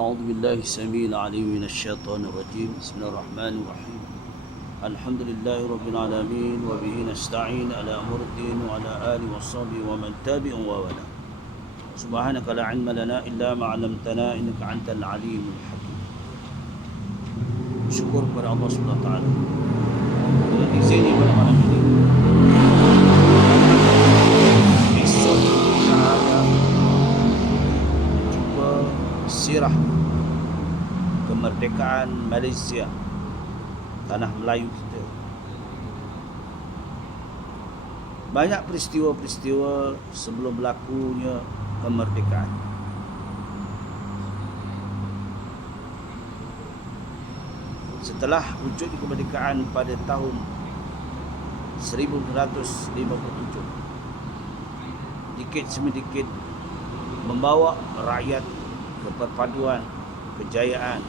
أعوذ بالله السميع العليم من الشيطان الرجيم. بسم الله الرحمن الرحيم. الحمد لله رب العالمين وبه نستعين على أمور الدين وعلى آله وصحبه ومن تبع ووالاه. سبحانك لا علم لنا إلا ما علمتنا إنك أنت العليم الحكيم. Syukur kepada Allah Subhanahu wa taala. Dengan izinnya pada malam ini esok kita akan mencuba sirah kemerdekaan Malaysia, tanah Melayu kita. Banyak peristiwa-peristiwa sebelum berlakunya kemerdekaan. Setelah wujud kemerdekaan pada tahun 1957, sedikit sedikit membawa rakyat ke perpaduan, kejayaan,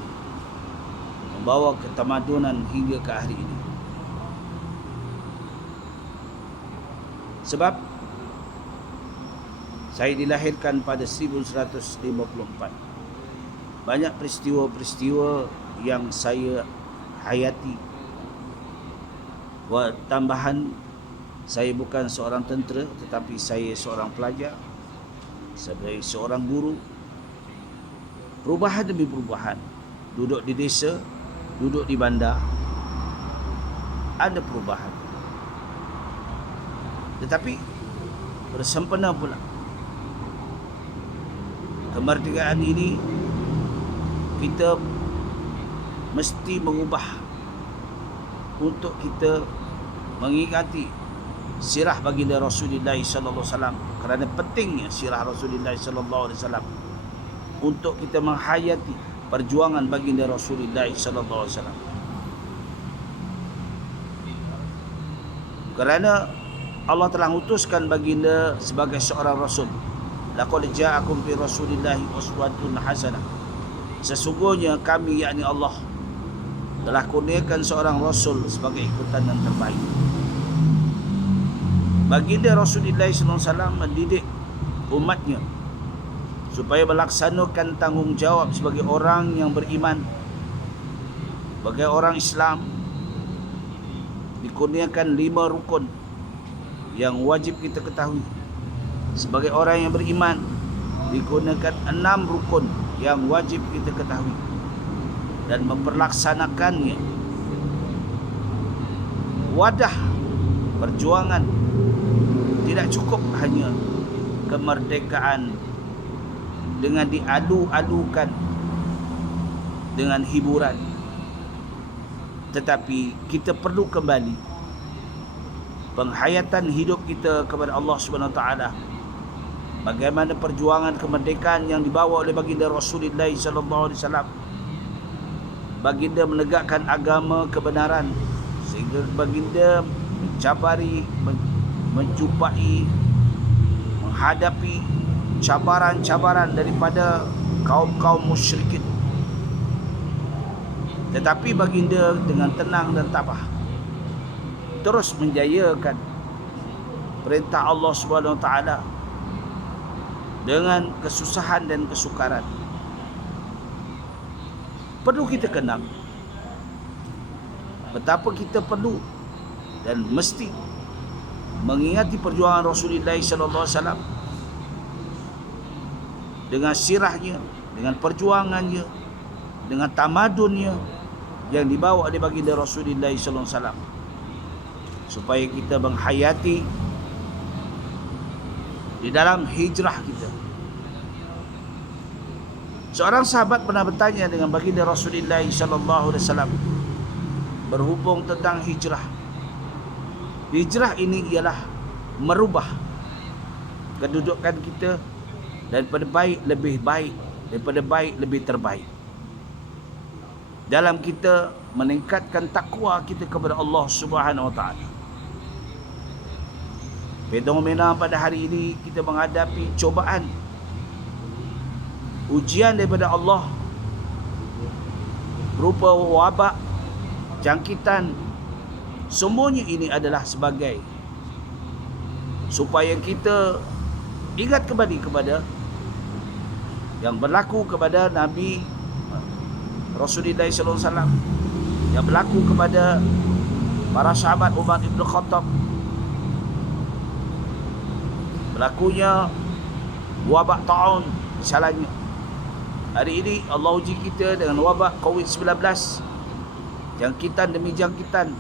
membawa ketamadunan hingga ke hari ini. Sebab saya dilahirkan pada 1954. Banyak peristiwa-peristiwa yang saya hayati. Tambahan, saya bukan seorang tentera, tetapi saya seorang pelajar, sebagai seorang guru. Perubahan demi perubahan. Duduk di desa, duduk di bandar, ada perubahan. Tetapi bersempena pula kemerdekaan ini, kita mesti mengubah untuk kita mengingati sirah baginda Rasulullah sallallahu alaihi wasallam, kerana pentingnya sirah Rasulullah sallallahu alaihi wasallam untuk kita menghayati perjuangan baginda Rasulullah sallallahu alaihi wasallam. Kerana Allah telah utuskan baginda sebagai seorang rasul. Laqad ja'akum bi Rasulillahi uswatun hasanah. Sesungguhnya kami, yakni Allah, telah kurniakan seorang rasul sebagai ikutan yang terbaik. Baginda Rasulullah SAW mendidik umatnya supaya melaksanakan tanggungjawab sebagai orang yang beriman, sebagai orang Islam. Dikurniakan 5 rukun yang wajib kita ketahui. Sebagai orang yang beriman, dikurniakan 6 rukun yang wajib kita ketahui dan memperlaksanakannya. Wadah perjuangan tidak cukup hanya kemerdekaan dengan diadu-adukan dengan hiburan, tetapi kita perlu kembali penghayatan hidup kita kepada Allah Subhanahu wa taala. Bagaimana perjuangan kemerdekaan yang dibawa oleh baginda Rasulullah sallallahu alaihi wasallam. Baginda menegakkan agama kebenaran sehingga baginda menjumpai, menghadapi cabaran-cabaran daripada kaum-kaum musyrikin. Tetapi baginda dengan tenang dan tabah terus menjayakan perintah Allah Subhanahu wa taala dengan kesusahan dan kesukaran. Perlu kita kenal betapa kita perlu dan mesti mengingati perjuangan Rasulullah sallallahu alaihi wasallam dengan sirahnya, dengan perjuangannya, dengan tamadunnya yang dibawa oleh baginda Rasulullah sallallahu alaihi wasallam, supaya kita menghayati di dalam hijrah kita. Seorang sahabat pernah bertanya dengan baginda Rasulullah sallallahu alaihi wasallam berhubung tentang hijrah. Hijrah ini ialah merubah kedudukan kita daripada baik lebih baik, daripada baik lebih terbaik, dalam kita meningkatkan takwa kita kepada Allah Subhanahu wa taala. Fenomena pada hari ini kita menghadapi cobaan, ujian daripada Allah berupa wabak, jangkitan. Semuanya ini adalah sebagai supaya kita ingat kembali kepada yang berlaku kepada Nabi Rasulullah SAW yang berlaku kepada para sahabat Umar Ibn Khattab. Berlakunya wabak ta'un misalnya. Hari ini Allah uji kita dengan wabak COVID-19, jangkitan demi jangkitan.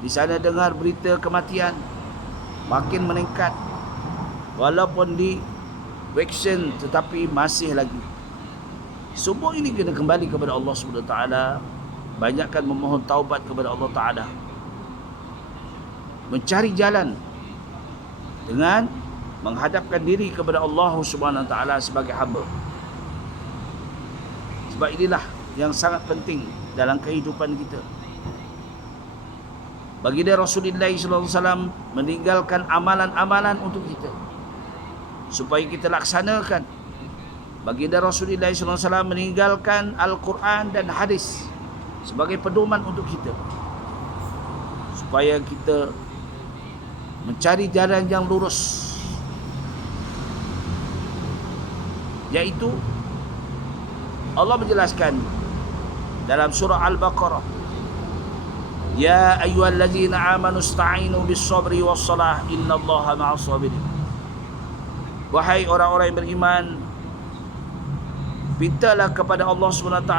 Di sana dengar berita kematian makin meningkat, walaupun di vaksin tetapi masih lagi. Semua ini kena kembali kepada Allah SWT. Banyakkan memohon taubat kepada Allah Ta'ala, mencari jalan dengan menghadapkan diri kepada Allah SWT sebagai hamba. Sebab inilah yang sangat penting dalam kehidupan kita. Baginda Rasulullah SAW meninggalkan amalan-amalan untuk kita supaya kita laksanakan. Baginda Rasulullah SAW meninggalkan Al-Quran dan hadis sebagai pedoman untuk kita, supaya kita mencari jalan yang lurus, yaitu Allah menjelaskan dalam surah Al-Baqarah, ya ayyuhallazina amanu ista'inu bis-sabri was-salah innallaha ma'as sabirin. Wahai orang-orang yang beriman, mintalah kepada Allah SWT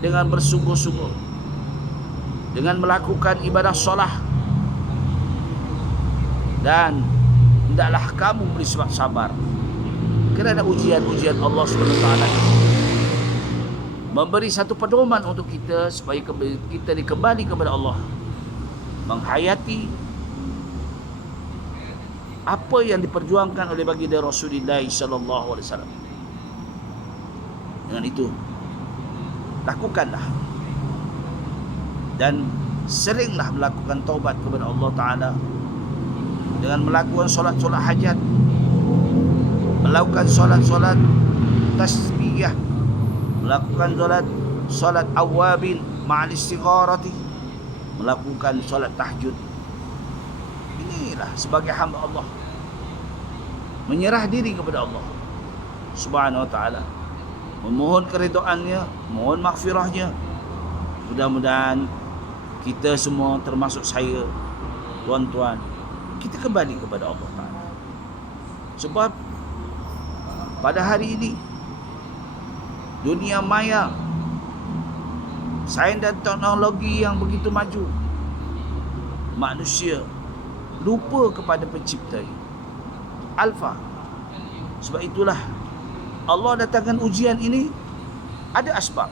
dengan bersungguh-sungguh, dengan melakukan ibadah solah, dan hendaklah kamu bersifat sabar kerana ujian-ujian Allah SWT memberi satu pedoman untuk kita supaya kita dikembali kepada Allah, menghayati apa yang diperjuangkan oleh baginda Rasulullah SAW. Dengan itu, lakukanlah dan seringlah melakukan taubat kepada Allah Ta'ala dengan melakukan solat-solat hajat, melakukan solat-solat tasbiyah, melakukan solat awabin ma'al istigharati, melakukan solat tahajud. Inilah sebagai hamba Allah, menyerah diri kepada Allah Subhanahu wa ta'ala, memohon keridhaannya, mohon maghfirahnya. Mudah-mudahan kita semua, termasuk saya, tuan-tuan, kita kembali kepada Allah Ta'ala. Sebab pada hari ini dunia maya, sains dan teknologi yang begitu maju, manusia lupa kepada pencipta Alfa. Sebab itulah Allah datangkan ujian ini, ada asbab.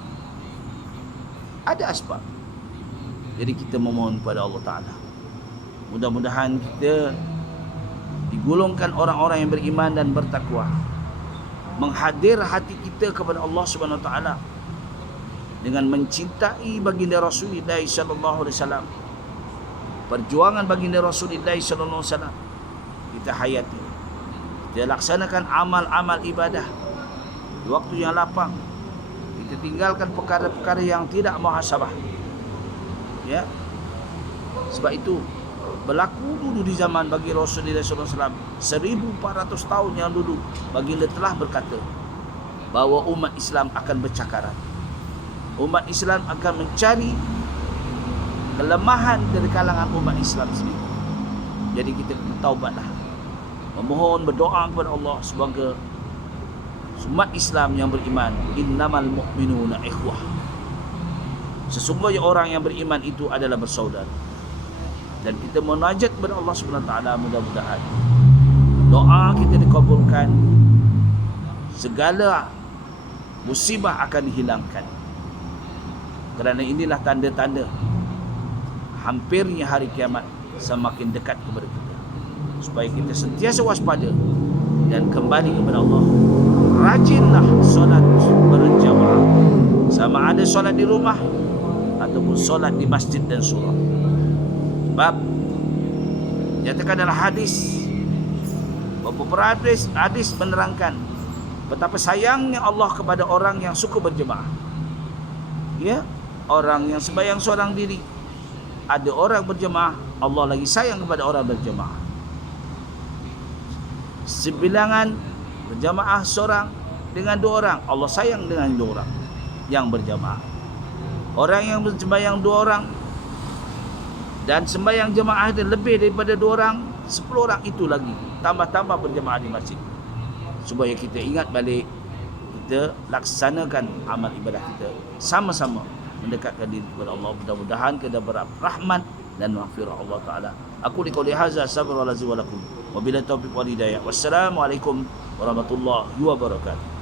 Ada asbab. Jadi kita memohon kepada Allah Ta'ala, mudah-mudahan kita digolongkan orang-orang yang beriman dan bertakwa, menghadir hati kita kepada Allah Subhanahu Wa Ta'ala dengan mencintai baginda Rasulullah sallallahu alaihi wasallam. Perjuangan baginda Rasulullah sallallahu alaihi wasallam kita hayati, kita laksanakan amal-amal ibadah di waktu yang lapang. Kita tinggalkan perkara-perkara yang tidak muhasabah. Ya. Sebab itu berlaku dulu di zaman bagi Rasulullah SAW 1400 tahun yang dulu, baginda telah berkata bahawa umat Islam akan bercakaran. Umat Islam akan mencari kelemahan dari kalangan umat Islam sendiri. Jadi kita taubatlah, memohon, berdoa kepada Allah sebagai umat Islam yang beriman. Innamal mu'minuna ikhwah. Sesungguhnya orang yang beriman itu adalah bersaudara. Dan kita munajat kepada Allah SWT, mudah-mudahan doa kita dikabulkan, segala musibah akan dihilangkan. Kerana inilah tanda-tanda hampirnya hari kiamat semakin dekat kepada kita, supaya kita sentiasa waspada dan kembali kepada Allah. Rajinlah solat berjamaah, sama ada solat di rumah ataupun solat di masjid dan surau. Sebab nyatakan dalam hadis, beberapa hadis menerangkan betapa sayangnya Allah kepada orang yang suka berjemaah. Ya, orang yang sembahyang seorang diri, ada orang berjemaah, Allah lagi sayang kepada orang berjemaah. Sebilangan berjamaah seorang dengan dua orang, Allah sayang dengan dua orang yang berjamaah. Orang yang bersembahyang 2 orang dan sembahyang jemaah dia lebih daripada 2 orang, 10 orang itu lagi tambah-tambah berjemaah di masjid. Supaya kita ingat balik, kita laksanakan amal ibadah kita sama-sama mendekatkan diri kepada Allah. Mudah-mudahan kita berap rahmat dan maghfirah Allah Taala. Aku liqauli hadza sabra lazi wa lakum. Wabillahi taufiq wal hidayah. Wassalamualaikum warahmatullahi wabarakatuh.